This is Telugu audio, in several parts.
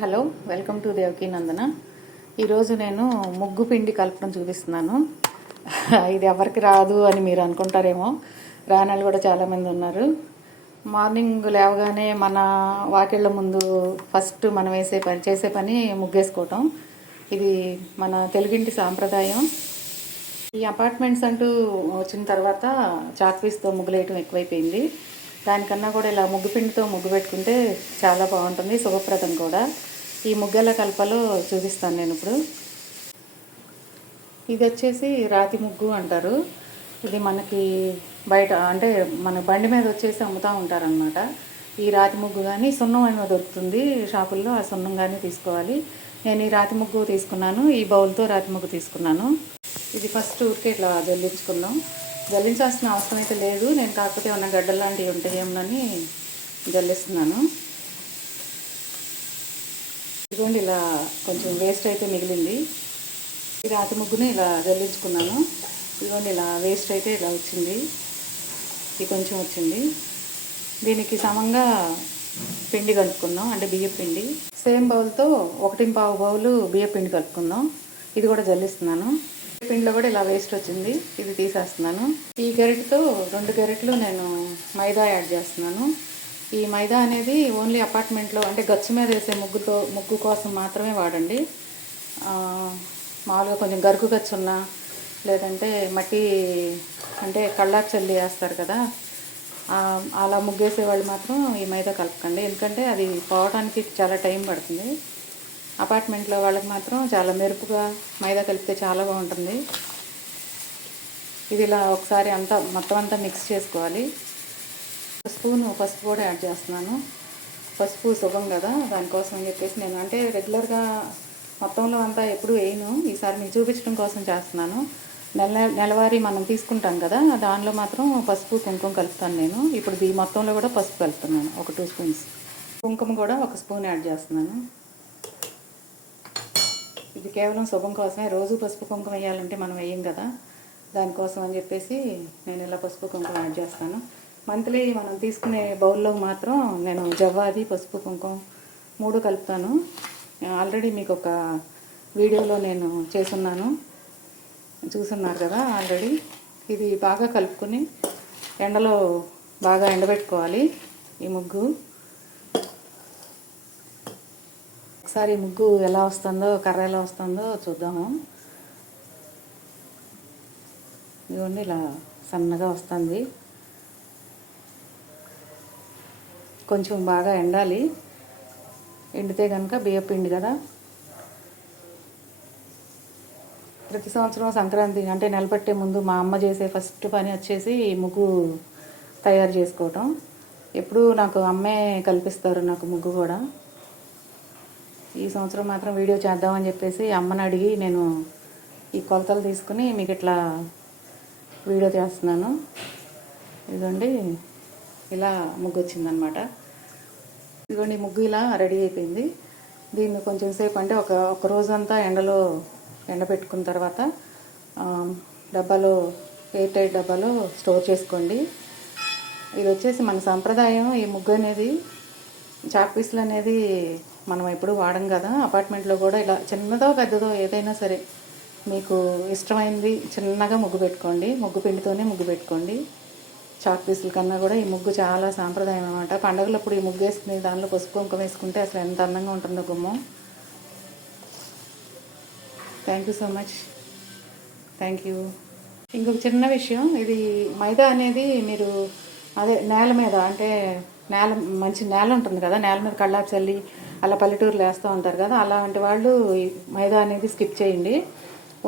Hello welcome to Devaki Nandana. ఈరోజు నేను ముగ్గు పిండి కలపడం చూపిస్తున్నాను. ఇది ఎవరికి రాదు అని మీరు అనుకుంటారేమో. రానాళ్ళు కూడా చాలామంది ఉన్నారు. మార్నింగ్ లేవగానే మన వాకిళ్ళ ముందు ఫస్ట్ మనం వేసే పని చేసే పని ముగ్గేసుకోవటం. ఇది మన తెలుగింటి సాంప్రదాయం. ఈ అపార్ట్మెంట్స్ అంటూ వచ్చిన తర్వాత చాక్పీస్తో ముగ్గులేయటం ఎక్కువైపోయింది. దానికన్నా కూడా ఇలా ముగ్గు పిండితో ముగ్గు పెట్టుకుంటే చాలా బాగుంటుంది శుభప్రదం కూడా. ఈ ముగ్గల కలపలో చూపిస్తాను నేను ఇప్పుడు. ఇది వచ్చేసి రాతి ముగ్గు అంటారు. ఇది మనకి బయట అంటే మన బండి మీద వచ్చేసి అమ్ముతూ ఉంటారనమాట ఈ రాతి ముగ్గు కానీ సున్నం అనేది దొరుకుతుంది షాపుల్లో ఆ సున్నం కానీ తీసుకోవాలి. నేను ఈ రాతి ముగ్గు తీసుకున్నాను ఈ బౌల్తో రాతి ముగ్గు తీసుకున్నాను. ఇది ఫస్ట్ ఊరికే ఇట్లా జల్లించుకున్నాం జల్లించాల్సిన అవసరం అయితే లేదు. నేను కాకపోతే ఏమన్నా గడ్డలు లాంటివి ఉంటాయేమోనని జల్లిస్తున్నాను. ఇదిగోండి ఇలా కొంచెం వేస్ట్ అయితే మిగిలింది. ఈ రాతి ముగ్గుని ఇలా జల్లించుకున్నాను. ఇదిగోండి ఇలా వేస్ట్ అయితే ఇలా వచ్చింది. ఇది కొంచెం వచ్చింది. దీనికి సమంగా పిండి కలుపుకుందాం. అంటే బియ్య పిండి. సేమ్ బౌల్తో ఒకటి పావు బౌలు బియ్య పిండి కలుపుకుందాం. ఇది కూడా జల్లిస్తున్నాను. పిండిలో కూడా ఇలా వేస్ట్ వచ్చింది. ఇది తీసేస్తున్నాను. ఈ గరిటతో రెండు గరిటలు నేను మైదా యాడ్ చేస్తున్నాను. ఈ మైదా అనేది ఓన్లీ అపార్ట్మెంట్లో అంటే గచ్చు మీద వేసే ముగ్గుతో ముగ్గు కోసం మాత్రమే వాడండి. మామూలుగా కొంచెం గరుకు గచ్చు ఉన్నా లేదంటే మట్టి అంటే కళ్ళాకు చల్లి వేస్తారు కదా. అలా ముగ్గేసే వాళ్ళు మాత్రం ఈ మైదా కలపకండి. ఎందుకంటే అది పోవడానికి చాలా టైం పడుతుంది. అపార్ట్మెంట్లో వాళ్ళకి మాత్రం చాలా మెరుపుగా మైదా కలిపితే చాలా బాగుంటుంది. ఇది ఇలా ఒకసారి అంతా మొత్తం అంతా మిక్స్ చేసుకోవాలి. స్పూను పసుపు కూడా యాడ్ చేస్తున్నాను. పసుపు శుభం కదా దానికోసం అని చెప్పేసి నేను అంటే రెగ్యులర్గా మొత్తంలో అంతా ఎప్పుడు వేయను. ఈసారి మీకు చూపించడం కోసం చేస్తున్నాను. నెల నెలవారీ మనం తీసుకుంటాం కదా దానిలో మాత్రం పసుపు కుంకుమ కలుపుతాను నేను. ఇప్పుడు ఈ మొత్తంలో కూడా పసుపు కలుపుతున్నాను ఒక టూ స్పూన్స్ కుంకుమ కూడా ఒక స్పూన్ యాడ్ చేస్తున్నాను. ఇది కేవలం శుభం కోసమే. రోజు పసుపు కుంకుమ వేయాలంటే మనం వేయం కదా. దానికోసం అని చెప్పేసి నేను ఇలా పసుపు కుంకుమ యాడ్ చేస్తాను. మంత్లీ మనం తీసుకునే బౌల్లో మాత్రం నేను జవ్వాది పసుపు కుంకుమ మూడు కలుపుతాను. ఆల్రెడీ మీకు ఒక వీడియోలో నేను చేసున్నాను చూసున్నారు కదా ఆల్రెడీ. ఇది బాగా కలుపుకొని ఎండలో బాగా ఎండబెట్టుకోవాలి ఈ ముగ్గు. ఒకసారి ముగ్గు ఎలా వస్తుందో కర్ర ఎలా వస్తుందో చూద్దాము. ఇదిగోండి ఇలా సన్నగా వస్తుంది. కొంచెం బాగా ఎండాలి. ఎండితే కనుక బియ్యం పిండి కదా. ప్రతి సంవత్సరం సంక్రాంతి అంటే నిలబట్టే ముందు మా అమ్మ చేసే ఫస్ట్ పని వచ్చేసి ముగ్గు తయారు చేసుకోవటం. ఎప్పుడూ నాకు అమ్మే కల్పిస్తారు నాకు ముగ్గు కూడా. ఈ సంవత్సరం మాత్రం వీడియో చేద్దామని చెప్పేసి అమ్మని అడిగి నేను ఈ కొలతలు తీసుకుని మీకు ఇట్లా వీడియో చేస్తున్నాను. ఇదిగోండి ఇలా ముగ్గు వచ్చిందనమాట ఇదిగోండి ముగ్గు ఇలా రెడీ అయిపోయింది. దీన్ని కొంచెం సేపు అంటే ఒక ఒక రోజంతా ఎండలో ఎండబెట్టుకున్న తర్వాత డబ్బాలో ఎయిర్ టైట్ డబ్బాలో స్టోర్ చేసుకోండి. ఇది వచ్చేసి మన సంప్రదాయం. ఈ ముగ్గు అనేది చాక్ పీసులు అనేది మనం ఎప్పుడు వాడం కదా అపార్ట్మెంట్లో కూడా ఇలా చిన్నదో పెద్దదో ఏదైనా సరే మీకు ఇష్టమైనది చిన్నగా ముగ్గు పెట్టుకోండి ముగ్గు పిండితోనే ముగ్గు పెట్టుకోండి. చాక్ పీసుల కన్నా కూడా ఈ ముగ్గు చాలా సాంప్రదాయం అనమాట పండగలప్పుడు ఈ ముగ్గు వేసుకుని దానిలో పసుపు కుంకుమ వేసుకుంటే అసలు ఎంత అందంగా ఉంటుందో గుమ్మం. Thank you so much thank you ఇంకొక చిన్న విషయం ఇది మైదా అనేది మీరు అదే నేల మీద అంటే నేల మంచి నేల ఉంటుంది కదా నేల మీద కళ్ళాపు చల్లి అలా పల్లెటూరులో వేస్తూ ఉంటారు కదా అలాంటి వాళ్ళు ఈ మైదా అనేది స్కిప్ చేయండి.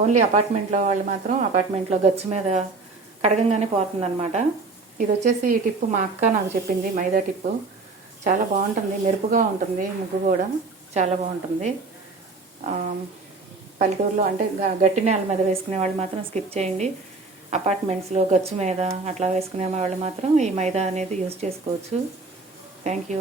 ఓన్లీ అపార్ట్మెంట్లో వాళ్ళు మాత్రం అపార్ట్మెంట్లో గచ్చు మీద కడగంగానే పోతుందన్నమాట. ఇది వచ్చేసి ఈ టిప్పు మా అక్క నాకు చెప్పింది మైదా టిప్పు. చాలా బాగుంటుంది మెరుపుగా ఉంటుంది ముగ్గు కూడా చాలా బాగుంటుంది. పల్లెటూరులో అంటే గట్టి నేల మీద వేసుకునే వాళ్ళు మాత్రం స్కిప్ చేయండి. అపార్ట్మెంట్స్లో గచ్చు మీద అట్లా వేసుకునే వాళ్ళు మాత్రం ఈ మైదా అనేది యూజ్ చేసుకోవచ్చు. Thank you